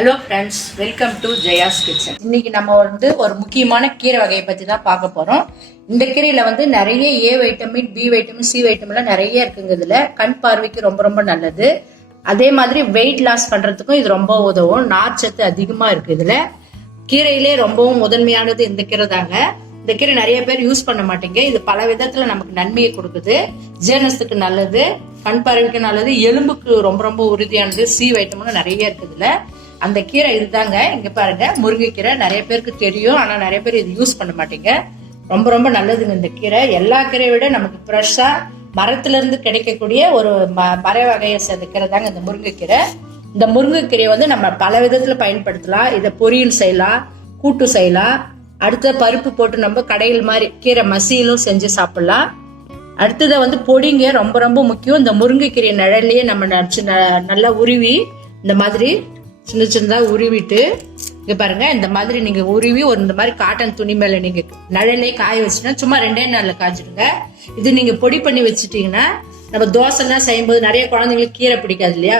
Hello friends, welcome to Jaya's kitchen. இன்னைக்கு நம்ம ஒரு முக்கியமான கீரை வகையை பற்றி தான் பார்க்க போகிறோம். இந்த கீரையில் நிறைய A vitamin, B vitamin, C வைட்டமின்லாம் நிறைய இருக்குங்க. இதில் கண் பார்வைக்கு ரொம்ப ரொம்ப நல்லது. அதே மாதிரி வெயிட் லாஸ் பண்ணுறதுக்கும் இது ரொம்ப உதவும். நார்ச்சத்து அதிகமாக இருக்குது. இதில் கீரையிலே ரொம்பவும் முதன்மையானது இந்த கீரை தாங்க. இந்த கீரை நிறைய பேர் யூஸ் பண்ண மாட்டீங்க. இது பல விதத்துல நமக்கு நன்மையை கொடுக்குது. ஜீரணத்துக்கு நல்லது, கண் பார்வைக்கு நல்லது, எலும்புக்கு ரொம்ப ரொம்ப உறுதியானது, சி வைட்டமின் நிறைய இருக்குதுல. அந்த கீரை இதுதாங்க. இங்க பாருங்க, முருங்கைக்கீரை நிறைய பேருக்கு தெரியும், ஆனா நிறைய பேர் இது யூஸ் பண்ண மாட்டீங்க. ரொம்ப ரொம்ப நல்லதுங்க இந்த கீரை. எல்லா கீரையை விட நமக்கு ஃப்ரெஷ்ஷா மரத்துல இருந்து கிடைக்கக்கூடிய ஒரு மர வகையை சேர்ந்த கீரை தாங்க இந்த முருங்கைக்கீரை. இந்த முருங்கைக்கீரையை நம்ம பல விதத்துல பயன்படுத்தலாம். இதை பொரியல் செய்யலாம், கூட்டு செய்யலாம். அடுத்த பருப்பு போட்டு நம்ம கடையில் மாதிரி கீரை மசியலும் செஞ்சு சாப்பிடலாம். அடுத்ததை பொடிங்க ரொம்ப ரொம்ப முக்கியம். இந்த முருங்கைக்கீரை நிழல்லையே நம்ம நல்லா உருவி இந்த மாதிரி சின்ன சின்னதாக உருவிட்டு இங்க பாருங்க, இந்த மாதிரி நீங்க உருவி இந்த மாதிரி காட்டன் துணி மேல நீங்க நிழலே காய வச்சுன்னா சும்மா 2 நாள்ல காய்ச்சிடுங்க. இது நீங்க பொடி பண்ணி வச்சுட்டீங்கன்னா நம்ம தோசை எல்லாம் செய்யும்போது, நிறைய குழந்தைங்களுக்கு கீரை பிடிக்காது இல்லையா,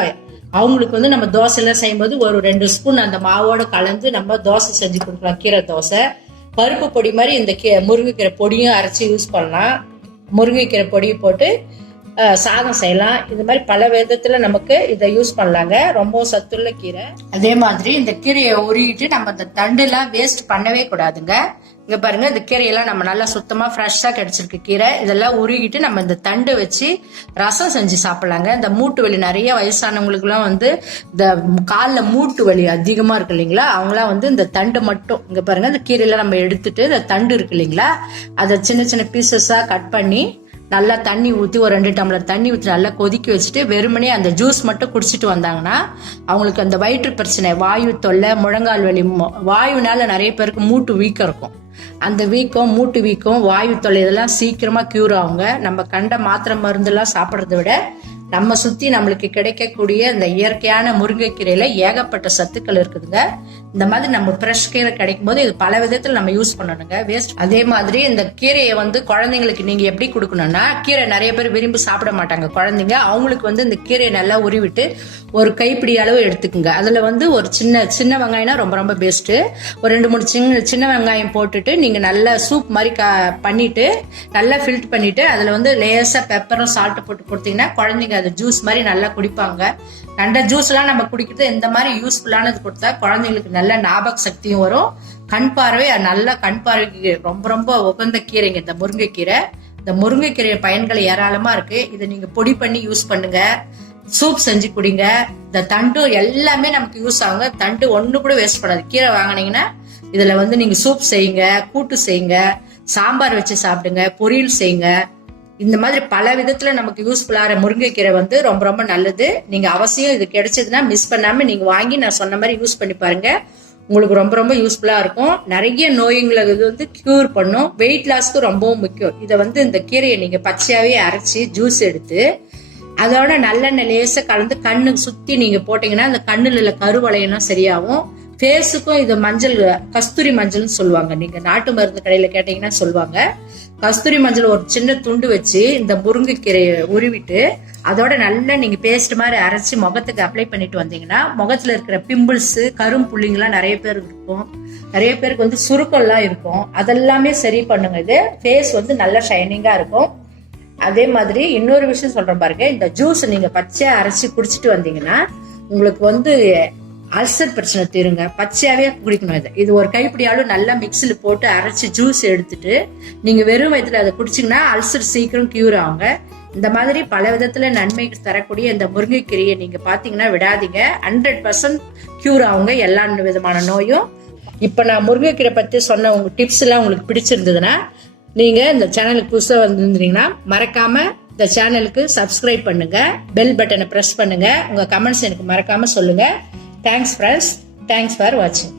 அவங்களுக்கு நம்ம தோசை எல்லாம் செய்யும்போது ஒரு 2 ஸ்பூன் அந்த மாவோட கலந்து நம்ம தோசை செஞ்சு கொடுக்கலாம். கீரை தோசை பருப்பு பொடி மாதிரி இந்த முருங்கைக்கீரை பொடியும் அரைச்சி யூஸ் பண்ணலாம். முருங்கைக்கீரை பொடியை போட்டு சாதம் செய்யலாம். இது மாதிரி பல விதத்துல நமக்கு இதை யூஸ் பண்ணலாங்க. ரொம்ப சத்துள்ள கீரை. அதே மாதிரி இந்த கீரையை உருகிட்டு நம்ம இந்த தண்டு எல்லாம் வேஸ்ட் பண்ணவே கூடாதுங்க. இங்க பாருங்க, இந்த கீரையெல்லாம் நம்ம நல்லா சுத்தமா ஃப்ரெஷ்ஷா கிடைச்சிருக்கு கீரை. இதெல்லாம் உருகிட்டு நம்ம இந்த தண்டு வச்சு ரசம் செஞ்சு சாப்பிடலாங்க. இந்த மூட்டு வலி, நிறைய வயசானவங்களுக்கு எல்லாம் இந்த காலில் மூட்டு வலி அதிகமா இருக்கு இல்லைங்களா, அவங்களாம் இந்த தண்டு மட்டும் இங்க பாருங்க, இந்த கீரையில நம்ம எடுத்துட்டு இந்த தண்டு இருக்கு இல்லைங்களா, அதை சின்ன சின்ன பீசஸா கட் பண்ணி நல்லா தண்ணி ஊற்றி ஒரு 2 டம்ளர் தண்ணி ஊற்றி நல்லா கொதிக்க வச்சுட்டு வெறுமனே அந்த ஜூஸ் மட்டும் குடிச்சிட்டு வந்தாங்கன்னா அவங்களுக்கு அந்த வயிற்று பிரச்சனை, வாயு தொல்லை, முழங்கால் வலி, வாயுனால நிறைய பேருக்கு மூட்டு வீக்கம் இருக்கும். அந்த வீக்கம், மூட்டு வீக்கம், வாயு தொல்லை இதெல்லாம் சீக்கிரமா கியூர் ஆகுங்க. நம்ம கண்ட மாத்திரை மருந்தெல்லாம் சாப்பிட்றத விட நம்ம சுத்தி நம்மளுக்கு கிடைக்கக்கூடிய இந்த இயற்கையான முருங்கைக்கீரையில ஏகப்பட்ட சத்துக்கள் இருக்குதுங்க. இந்த மாதிரி நம்ம ஃப்ரெஷ் கீரை கிடைக்கும் போது இது பல விதத்துல நம்ம யூஸ் பண்ணணுங்க, வேஸ்ட். அதே மாதிரி இந்த கீரையை குழந்தைங்களுக்கு நீங்க எப்படி கொடுக்கணும்னா, கீரை நிறைய பேர் விரும்பி சாப்பிட மாட்டாங்க குழந்தைங்க. அவங்களுக்கு இந்த கீரையை நல்லா உருவிட்டு ஒரு கைப்பிடி அளவு எடுத்துக்குங்க. அதுல ஒரு சின்ன வெங்காயம்னா ரொம்ப ரொம்ப பெஸ்ட். ஒரு 2-3 சின்ன வெங்காயம் போட்டுட்டு நீங்க நல்லா சூப் மாதிரி பண்ணிட்டு நல்லா ஃபில்ட் பண்ணிட்டு அதுல லேசா பெப்பரும் சால்ட் போட்டு கொடுத்தீங்கன்னா குழந்தைங்க அது ஜூஸ் மாதிரி நல்லா குடிப்பாங்க. கண்ட ஜூஸ் எல்லாம் நம்ம குடிக்கிறது இந்த மாதிரி யூஸ்ஃபுல்லானது கொடுத்தா குழந்தைங்களுக்கு நல்ல ஞாபக சக்தியும் வரும். கண் பார்வை, நல்ல கண் பார்வைக்கு ரொம்ப ரொம்ப உகந்த கீரைங்க இந்த முருங்கைக்கீரை. இந்த முருங்கைக்கீரை பயன்கள் ஏராளமா இருக்கு. இதை நீங்க பொடி பண்ணி யூஸ் பண்ணுங்க, சூப் செஞ்சு குடிங்க. இந்த தண்டு எல்லாமே நமக்கு யூஸ் ஆகுங்க. தண்டு ஒண்ணு கூட வேஸ்ட் பண்ணாது. கீரை வாங்கினீங்கன்னா இதுல நீங்க சூப் செய்யுங்க, கூட்டு செய்யுங்க, சாம்பார் வச்சு சாப்பிடுங்க, பொரியல் செய்யுங்க. இந்த மாதிரி பல விதத்துல நமக்கு யூஸ்ஃபுல்லான முருங்கைக்கீரை ரொம்ப ரொம்ப நல்லது. நீங்க அவசியம் இது கிடைச்சதுன்னா மிஸ் பண்ணாம நீங்க வாங்கி நான் சொன்ன மாதிரி யூஸ் பண்ணி பாருங்க. உங்களுக்கு ரொம்ப ரொம்ப யூஸ்ஃபுல்லா இருக்கும். நிறைய நோய்களை இது கியூர் பண்ணும். வெயிட் லாஸ்க்கு ரொம்பவும் முக்கியம். இதை இந்த கீரையை நீங்க பச்சையாவே அரைச்சி ஜூஸ் எடுத்து அதோட நல்லெண்ணெய் லேசா கலந்து கண்ணு சுத்தி நீங்க போட்டீங்கன்னா அந்த கண்ணுல உள்ள கருவளையெல்லாம் சரியாகும். ஃபேஸுக்கும் இது மஞ்சள், கஸ்தூரி மஞ்சள்னு சொல்லுவாங்க. நீங்க நாட்டு மருந்து கடையில கேட்டீங்கன்னா சொல்லுவாங்க. கஸ்தூரி மஞ்சள் ஒரு சின்ன துண்டு வச்சு இந்த முருங்கைக்கீரையை உருவிட்டு அதோட நல்லா நீங்க பேஸ்ட் மாதிரி அரைச்சி முகத்துக்கு அப்ளை பண்ணிட்டு வந்தீங்கன்னா முகத்துல இருக்கிற பிம்பிள்ஸ், கரும்புள்ளிங்கெல்லாம் நிறைய பேருக்கு இருக்கும். நிறைய பேருக்கு சுருக்கம்லாம் இருக்கும். அதெல்லாமே சரி பண்ணுங்க. இது ஃபேஸ் நல்லா ஷைனிங்கா இருக்கும். அதே மாதிரி இன்னொரு விஷயம் சொல்றேன் பாருங்க, இந்த ஜூஸ் நீங்க பச்சையா அரைச்சி குடிச்சிட்டு வந்தீங்கன்னா உங்களுக்கு அல்சர் பிரச்சனை தீருங்க. பச்சையாவே குடிக்கணும். இது ஒரு கைப்பிடியாலும் நல்லா மிக்சில போட்டு அரைச்சி ஜூஸ் எடுத்துட்டு நீங்க வெறும் வயிற்றுல அதை குடிச்சிங்கன்னா அல்சர் சீக்கிரம் கியூர் ஆகுங்க. இந்த மாதிரி பல விதத்துல நன்மை தரக்கூடிய இந்த முருங்கைக்கீரையை நீங்க பாத்தீங்கன்னா விடாதீங்க. 100% கியூர் ஆகுங்க எல்லா விதமான நோயும். இப்ப நான் முருங்கைக்கீரை பத்தி சொன்ன உங்க டிப்ஸ் எல்லாம் உங்களுக்கு பிடிச்சிருந்ததுன்னா நீங்க இந்த சேனலுக்கு புதுசா வந்திருந்தீங்கன்னா மறக்காம இந்த சேனலுக்கு சப்ஸ்கிரைப் பண்ணுங்க, பெல் பட்டனை பிரஸ் பண்ணுங்க, உங்க கமெண்ட்ஸ் எனக்கு மறக்காம சொல்லுங்க. தேங்க்ஸ் ஃப்ரெண்ட்ஸ், தேங்க்ஸ் ஃபார் வாட்சிங்.